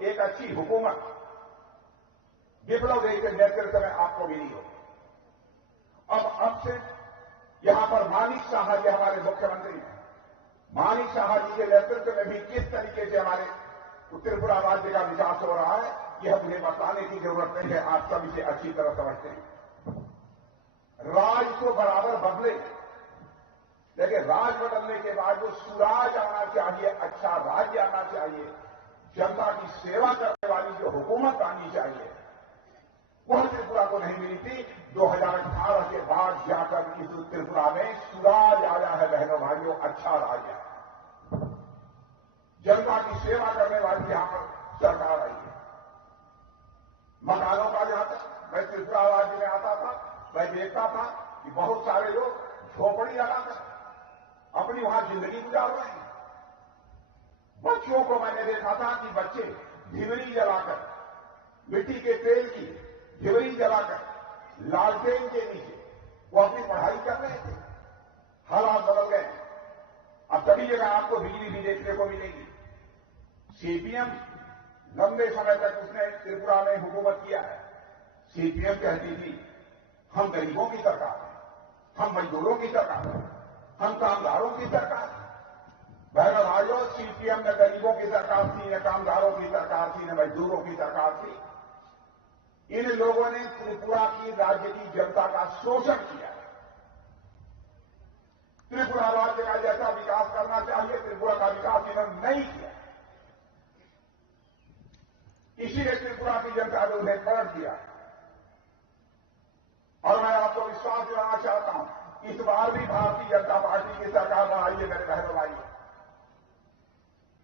एक अच्छी हुकूमत विप्लव देव के नेतृत्व में आपको मिली हो। अब से यहां पर मानिक साहा जी हमारे मुख्यमंत्री हैं। मानिक साहा जी के नेतृत्व में भी किस तरीके से हमारे त्रिपुरा राज्य का विकास हो रहा है, यह मुझे बताने की जरूरत नहीं है, आप सब इसे अच्छी तरह समझते हैं। राज तो बराबर बदले, लेकिन राज बदलने के बाद जो सुराज आना चाहिए, अच्छा राज्य आना चाहिए, जनता की सेवा करने वाली जो हुकूमत आनी चाहिए, वह त्रिपुरा को नहीं मिली थी। 2018 के बाद जाकर इस त्रिपुरा में सुराज आया है बहनों भाइयों, अच्छा राज्य है, जनता की सेवा करने वाली यहां पर सरकार आई है। मकानों का जहां तक मैं त्रिपुरा राज्य में आता था, मैं देखता था कि बहुत सारे लोग झोपड़ी लगाकर अपनी वहां जिंदगी गुजार रहे हैं। बच्चों को मैंने देखा था कि बच्चे ढिबरी जलाकर, मिट्टी के तेल की ढिबरी जलाकर लालटेन के नीचे वो अपनी पढ़ाई कर रहे थे। हालात बदल गए। अब सभी जगह आपको बिजली भी देखने को मिलेगी। सीपीएम लंबे समय तक उसने त्रिपुरा में हुकूमत किया है। सीपीएम कहती थी हम गरीबों की सरकार है, हम मजदूरों की सरकार है, हम कामगारों की सरकार है। बहनों भाइयों, सीपीएम न गरीबों की सरकार थी, न कामगारों की सरकार थी, न मजदूरों की सरकार थी। इन लोगों ने त्रिपुरा की राज्य की जनता का शोषण किया है। त्रिपुरा राज्य का जैसा विकास करना चाहिए, त्रिपुरा का विकास इन्होंने नहीं किया। इसीलिए त्रिपुरा की जनता ने उन्हें पलट दिया। और मैं आपको विश्वास दिलाना चाहता हूं, इस बार भी भारतीय जनता पार्टी की सरकार बनाई है। मेरे बहनों भाई,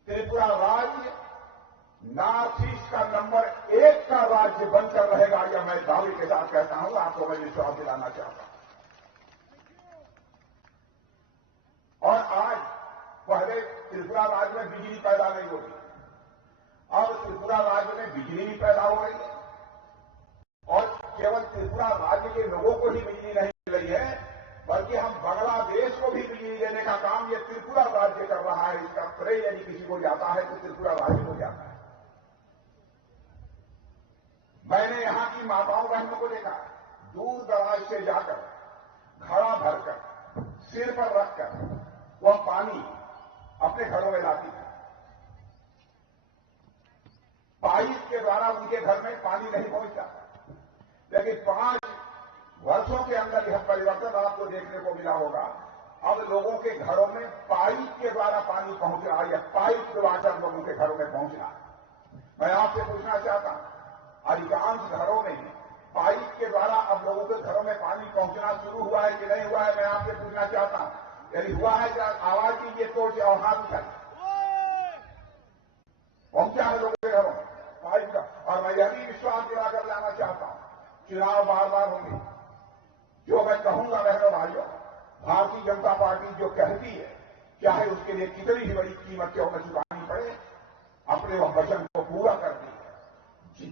त्रिपुरा राज्य नॉर्थ ईस्ट का नंबर 1 का राज्य बनकर रहेगा, यह मैं दावे के साथ कहता हूं। आपको मैं विश्वास दिलाना चाहता हूं। और आज पहले त्रिपुरा राज्य में बिजली पैदा नहीं होती, अब त्रिपुरा राज्य में बिजली भी पैदा हो रही है। और केवल त्रिपुरा राज्य के लोगों को ही बिजली नहीं मिल रही है, बल्कि हम बांग्लादेश को भी बिजली देने का काम ये त्रिपुरा राज्य कर रहा है। इसका श्रेय यदि किसी को जाता है तो त्रिपुरा राज्य को जाता है। मैंने यहां की माताओं बहनों को देखा, दूर दराज से जाकर घड़ा भरकर सिर पर रखकर वह पानी अपने घरों में लाती है। पाइप के द्वारा उनके घर में पानी नहीं पहुंचता, लेकिन 5 वर्षों के अंदर यह परिवर्तन आपको देखने को मिला होगा। अब लोगों के घरों में पाइप के द्वारा पानी पहुंच रहा है, या पाइप के वाटर लोगों के घरों में पहुंच रहा है। मैं आपसे पूछना चाहता हूं, अधिकांश घरों में पाइप के द्वारा अब लोगों के घरों में पानी पहुंचना शुरू हुआ है कि नहीं हुआ है? मैं आपसे पूछना चाहता हूं। यदि हुआ है तो आवाज कीजिए, तोड़ और हाथ उठाइए। पहुंचा है लोगों के घरों में पाइप का। और मैं यह भी विश्वास दिलाकर लाना चाहता हूं, चुनाव बार बार होंगे, जो मैं कहूंगा बहनों भाइयों, भारतीय जनता पार्टी जो कहती है, चाहे उसके लिए कितनी ही बड़ी कीमत क्यों न चुकानी पड़े, अपने वह वचन को पूरा करती है।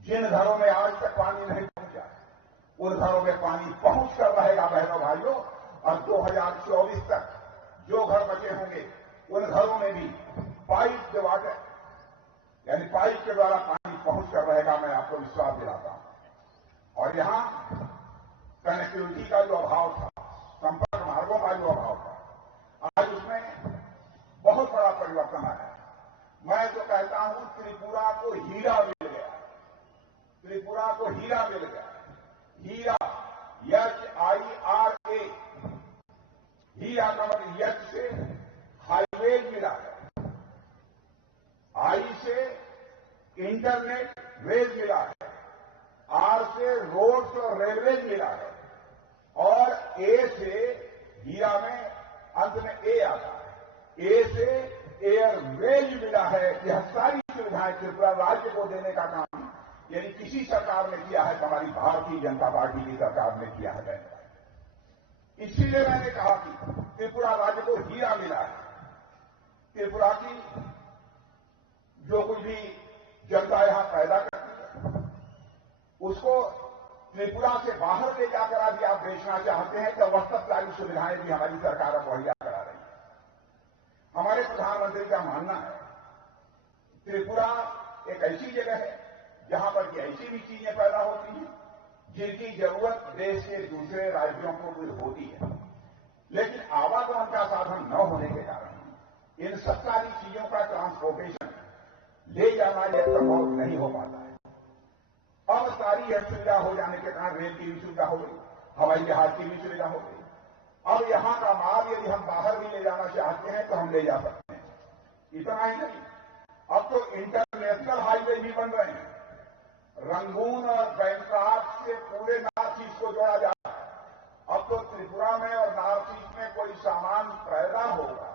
जिन घरों में आज तक पानी नहीं पहुंचा, उन घरों में पानी पहुंच कर रहेगा बहनों भाइयों। और 2024 तक जो घर बचे होंगे, उन घरों में भी पाइप के वाटर, यानी पाइप के द्वारा पानी पहुंच कर रहेगा। मैं आपको विश्वास दिलाता हूं। और यहां कनेक्टिविटी का जो अभाव था, संपर्क मार्गों का जो अभाव था, आज उसमें बहुत बड़ा परिवर्तन आया है। मैं तो कहता हूं त्रिपुरा को हीरा मिल गया, त्रिपुरा को हीरा मिल गया। हीरा HIRA, हीरा का मतलब यच से हाईवे मिला है, आई से इंटरनेट वेज मिला है, आर से रोड्स और रेलवे मिला है, और ए से हीरा में अंत में ए आता है, ए से एयरवेज मिला है। यह सारी सुविधाएं त्रिपुरा राज्य को देने का काम यदि किसी सरकार ने किया है तो हमारी भारतीय जनता पार्टी की सरकार ने किया है। इसीलिए मैंने कहा कि त्रिपुरा राज्य को हीरा मिला है। त्रिपुरा की जो कुछ भी जनता यहां पैदा करती है, उसको त्रिपुरा से बाहर ले जाकर यदि आप बेचना चाहते हैं तो वस्तु सारी सुविधाएं भी हमारी सरकार अब मुहैया करा रही है। हमारे प्रधानमंत्री का मानना है त्रिपुरा एक ऐसी जगह है जहां पर की ऐसी भी चीजें पैदा होती हैं जिनकी जरूरत देश के दूसरे राज्यों को भी होती है, लेकिन आवागमन का साधन न होने के कारण इन सब सारी चीजों का ट्रांसपोर्टेशन ले जाना यह संभव नहीं हो पाता है। अब सारी यह सुविधा हो जाने के कारण रेल की भी सुविधा हो गई, हवाई जहाज की भी सुविधा हो गई। अब यहां का माल यदि हम बाहर भी ले जाना चाहते हैं तो हम ले जा सकते हैं। इतना ही नहीं, अब तो इंटरनेशनल हाईवे भी बन रहे हैं। रंगून और बैंकॉक से पूरे नॉर्थ ईस्ट को जोड़ा जा रहा है। अब तो त्रिपुरा में और नॉर्थ ईस्ट में कोई सामान पैदा होगा,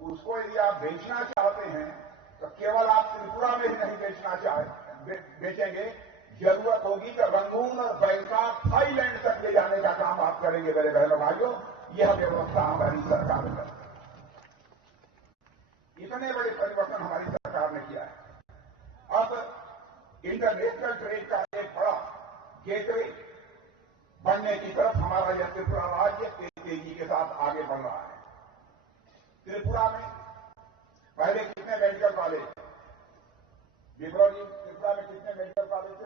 उसको यदि आप बेचना चाहते हैं तो केवल आप त्रिपुरा में ही नहीं बेचेंगे, जरूरत होगी कि रंगून और बैंकॉक थाईलैंड तक ले जाने का काम आप करेंगे। मेरे बहनों भाइयों, यह व्यवस्था हमारी सरकार ने कर, इतने बड़े परिवर्तन हमारी सरकार ने किया है। अब इंटरनेशनल ट्रेड का एक बड़ा गेटवे बनने की तरफ हमारा यह त्रिपुरा राज्य तेजी के साथ आगे बढ़ रहा है। त्रिपुरा में पहले कितने मेडिकल कॉलेज, विप्रो जी, त्रिपुरा में कितने मेडिकल कॉलेज थे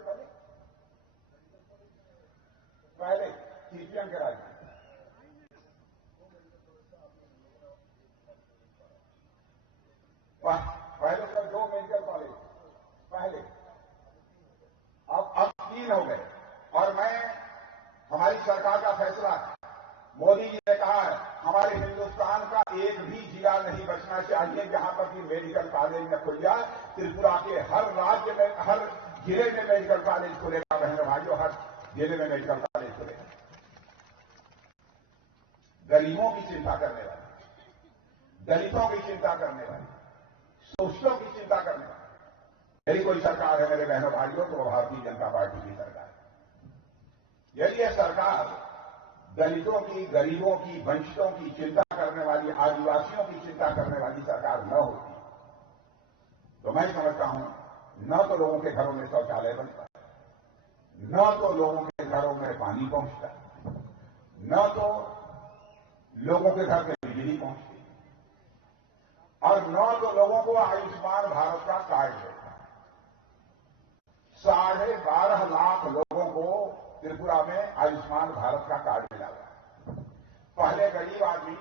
पहले सीपीएम के राज्य में? पहले तो 2 मेडिकल कॉलेज पहले, अब 3 हो गए। और हमारी सरकार का फैसला है, मोदी जी ने कहा है हमारे हिंदुस्तान का एक भी जिला नहीं बचना चाहिए जहां पर भी मेडिकल कॉलेज न खुल जाए। त्रिपुरा के हर राज्य में, हर जिले में मेडिकल कॉलेज खुलेगा। बहनों भाइयों, हर जिले में मेडिकल कॉलेज खुलेगा। गरीबों की चिंता करने वाली, दलितों की चिंता करने वाली, शोषितों की चिंता करने वाली यदि कोई सरकार है मेरे बहनों भाइयों तो वो भारतीय जनता पार्टी की सरकार है। यदि यह सरकार दलितों की, गरीबों की, वंचितों की चिंता करने वाली, आदिवासियों की चिंता करने वाली सरकार न होती तो मैं समझता हूं न तो लोगों के घरों में शौचालय बनता, न तो लोगों के घरों में पानी पहुंचता, न तो लोगों के घर में बिजली पहुंचती, और न तो लोगों को आयुष्मान भारत का कार्ड देता। 12.5 लाख लोगों को त्रिपुरा में आयुष्मान भारत का कार्ड मिला हुआ। पहले गरीब आदमी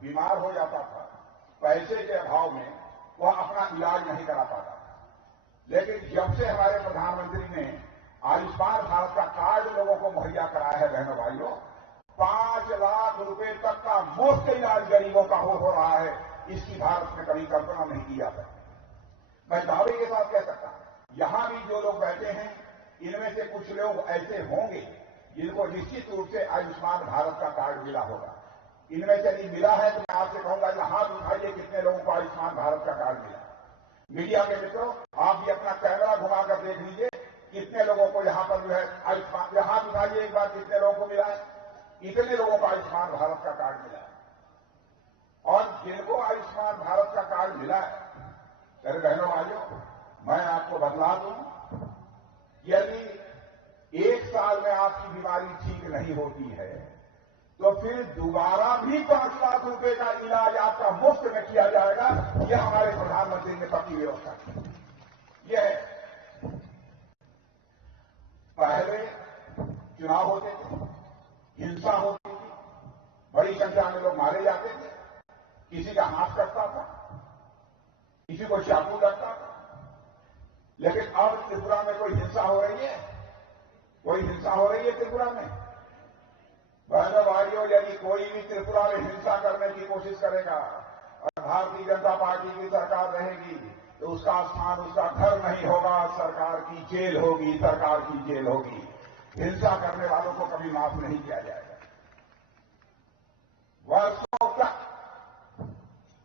बीमार हो जाता था, पैसे के अभाव में वह अपना इलाज नहीं करा पाता था, लेकिन जब से हमारे प्रधानमंत्री ने आयुष्मान भारत का कार्ड लोगों को मुहैया कराया है बहनों भाइयों, 5 लाख रुपए तक का मुफ्त इलाज गरीबों का हो रहा है। इसकी भारत में कभी कल्पना नहीं की जा सकती। मैं दावे के साथ कह सकता हूं, यहां भी जो लोग बैठे हैं इनमें से कुछ लोग ऐसे होंगे जिनको निश्चित रूप से आयुष्मान भारत का कार्ड मिला होगा। इनमें से यदि मिला है तो मैं आपसे कहूंगा कि हाथ उठाइए कितने लोगों को आयुष्मान भारत का कार्ड मिला। मीडिया के मित्रों, आप भी अपना कैमरा घुमाकर देख लीजिए कितने लोगों को यहां पर जो है आयुष्मान, हाथ उठाइए एक बार, कितने लोगों को मिला है? इतने लोगों को आयुष्मान भारत का कार्ड मिला है। और जिनको आयुष्मान भारत का कार्ड मिला है, मेरे बहनों भाइयों, मैं आपको बतला दूं, यदि 1 साल में आपकी बीमारी ठीक नहीं होती है तो फिर दोबारा भी 5 लाख रुपए का इलाज आपका मुफ्त में किया जाएगा। यह हमारे प्रधानमंत्री ने पक्की व्यवस्था की। यह है, पहले चुनाव होते थे, हिंसा होती थी, बड़ी संख्या में लोग मारे जाते थे, किसी का हाथ कटता था, किसी को चाकू लगता था। लेकिन अब त्रिपुरा में कोई हिंसा हो रही है? कोई हिंसा हो रही है त्रिपुरा में? बहनों भाइयों, यदि कोई भी त्रिपुरा में हिंसा करने की कोशिश करेगा और भारतीय जनता पार्टी की सरकार रहेगी तो उसका स्थान उसका घर नहीं होगा, सरकार की जेल होगी, सरकार की जेल होगी। हिंसा करने वालों को कभी माफ नहीं किया जाएगा। वर्षों तक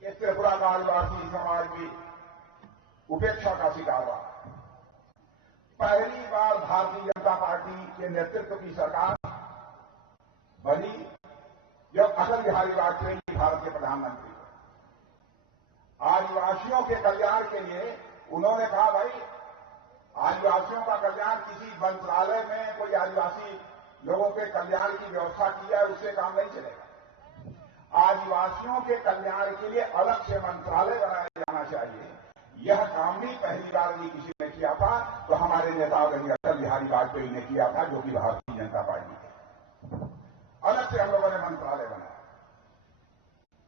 इस त्रिपुरा का आदिवासी समाज की उपेक्षा का शिकार हुआ। पहली बार भारतीय जनता पार्टी के नेतृत्व की सरकार बनी जब अटल बिहारी वाजपेयी भारत के प्रधानमंत्री थे। आदिवासियों के कल्याण के लिए उन्होंने कहा, भाई आदिवासियों का कल्याण किसी मंत्रालय में कोई आदिवासी लोगों के कल्याण की व्यवस्था की जाए उससे काम नहीं चलेगा। आदिवासियों के कल्याण के लिए अलग से मंत्रालय बनाया जाना चाहिए यह काम भी पहली बार यदि किसी ने किया था तो हमारे नेता अटल बिहारी वाजपेयी ने किया था, जो कि भारतीय जनता पार्टी थे। अलग से हम लोगों ने मंत्रालय बनाया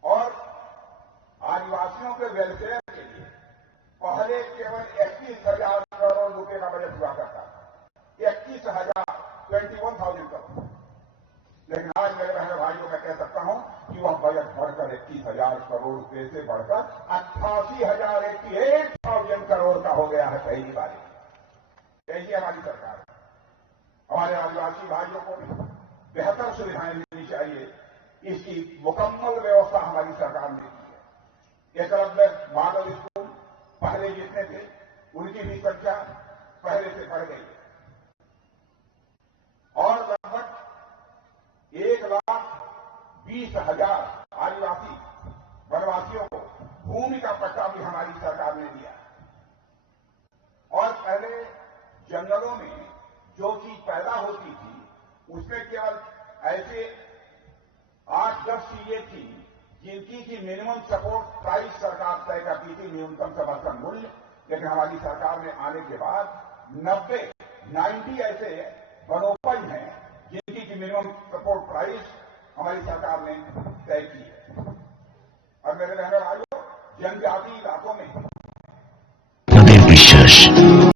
और आदिवासियों के वेलफेयर के लिए पहले केवल 31,000 करोड़ रुपए का बजट हुआ करता था। 21,000 करोड़। लेकिन आज मेरे बहनों भाइयों मैं कह सकता हूं कि वह बजट बढ़कर 31,000 करोड़ रुपए से बढ़कर 88,000 करोड़ का हो गया है पहली बार। यही हमारी सरकार है। हमारे आदिवासी भाइयों को भी बेहतर सुविधाएं मिलनी चाहिए, इसकी मुकम्मल व्यवस्था हमारी सरकार ने की है। एकलव्य मॉडल स्कूल पहले जितने थे उनकी भी संख्या पहले से बढ़ गई है और लगभग 1,20,000 आदिवासी वनवासियों को भूमि का पट्टा भी हमारी सरकार ने दिया। और पहले जंगलों में जो चीज पैदा होती थी उसमें केवल ऐसे 8-10 चीजें थी जिनकी की मिनिमम सपोर्ट प्राइस सरकार तय करती थी, न्यूनतम समर्थन मूल्य। लेकिन हमारी सरकार में आने के बाद 90 ऐसे वनोपज हैं जिनकी की मिनिमम सपोर्ट प्राइस हमारी सरकार ने तय की है। और मेरे रहने वालों जनजातीय इलाकों में বিশ্বাস